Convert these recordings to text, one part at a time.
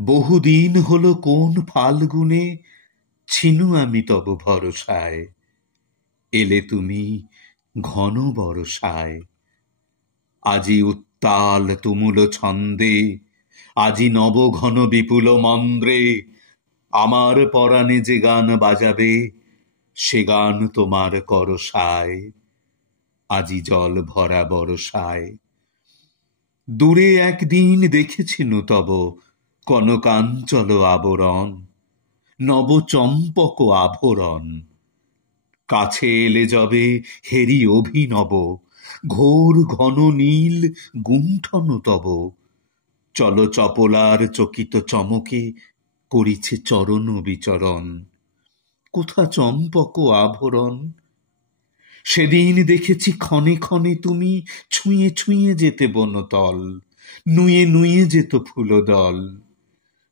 বহুদিন হলো কোন ফাল্গুনে ছিনু আমি তব ভরসায়, এলে তুমি ঘন বরষায়। আজি উত্তাল তুমুল ছন্দে, আজি নব ঘন বিপুল মন্দ্রে, আমার পরাণে যে গান বাজাবে, সে গান তোমার করসায়। আজি জল ভরা বরষায়। দূরে একদিন দেখেছিনু তব কনকাঞ্চল আবরণ, নব চম্পক আভরণ। কাছে এলে যবে হেরি অভিনব, ঘোর ঘন নীল গুণ্ঠন তব। চল চপলার চকিত চমকে করিছে চরণ বিচরণ। কোথা চম্পক আভরণ? সেদিন দেখেছি ক্ষণে ক্ষণে তুমি ছুঁয়ে ছুঁয়ে যেতে বনতল, নুয়ে নুয়ে যেত ফুলদল।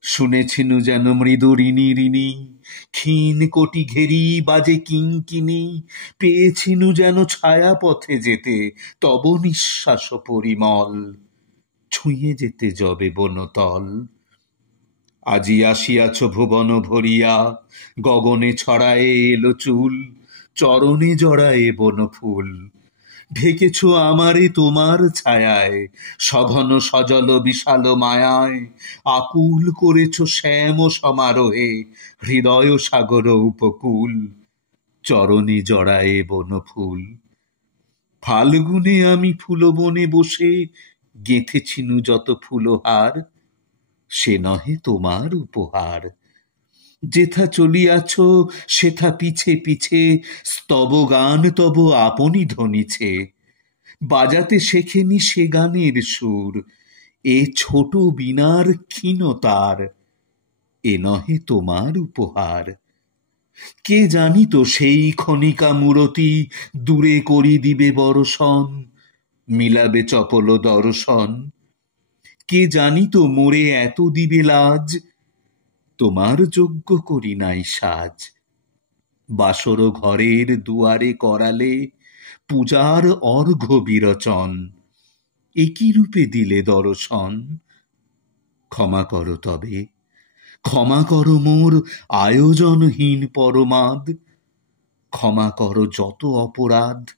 শুনেছিনু যেন মৃদু ঋণী ঋণী, ক্ষীণ কোটি ঘেরি বাজে কিঙ্কিনি। পেয়েছিনু যেন ছায়া পথে যেতে তব নিঃশ্বাস পরিমল, ছুঁয়ে যেতে যবে বনতল। আজি আসিয়াছ ভুবন ভরিয়া, গগনে ছড়ায়ে এলো চুল, চরণে জড়ায়ে বনফুল। ঢেকেছ আমারে তোমার ছায়ায়, সঘন সজল বিশাল মায়ায়। আকুল করেছ শ্যাম সমারোহে, হৃদয় সাগর উপকূল, চরণে জড়ায়ে বনফুল। ফাল্গুনে আমি ফুলবনে বসে গেঁথেছিনু যত ফুলহার, সে নহে তোমার উপহার। যেথা চলিয়াছ সেথা পিছে পিছে, স্তব গান তব আপনি ধ্বনিছে। বাজাতে শেখেনি সে গানের সুর, এ ছোট বীণার ক্ষীণ তার, এ নহে তোমার উপহার। কে জানিত সেই ক্ষণিকা মূরতি দূরে করি দিবে বরষণ, মিলাবে চপল দর্শন। কে জানিত মোরে এত দিবে লাজ, তোমার যোগ্য করি নাই সাজ। বাসর ঘরের দুয়ারে করালে পূজার অর্ঘ্য বিরচন, একই রূপে দিলে দর্শন। ক্ষমা করো তবে, ক্ষমা করো মোর আয়োজনহীন পরমাদ। ক্ষমা করো যত অপরাধ।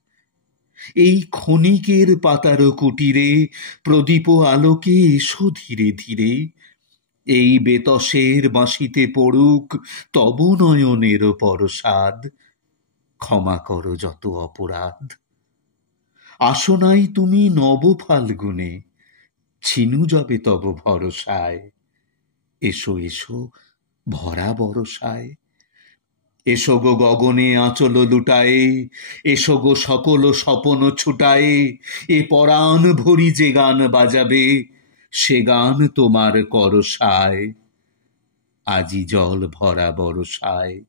এই ক্ষণিকের পাতার কুটিরে প্রদীপ আলোকে এসো ধীরে ধীরে। এই বেতসের বাঁশিতে পড়ুক তব নয়নের পরশাদ। ক্ষমা করো যত অপরাধ। আসো নাই তুমি নব ফাল্গুনে, ছিনু যবে তব ভরসায়। এসো এসো ভরা বরষায়। এসো গো গগনে আঁচল লুটায়ে, এসো গো সকল স্বপন ছুটায়ে। এ পরাণ ভরি যে গান বাজাবে, সে গান তোমার করসায়। আজি জল ভরা বরষায়।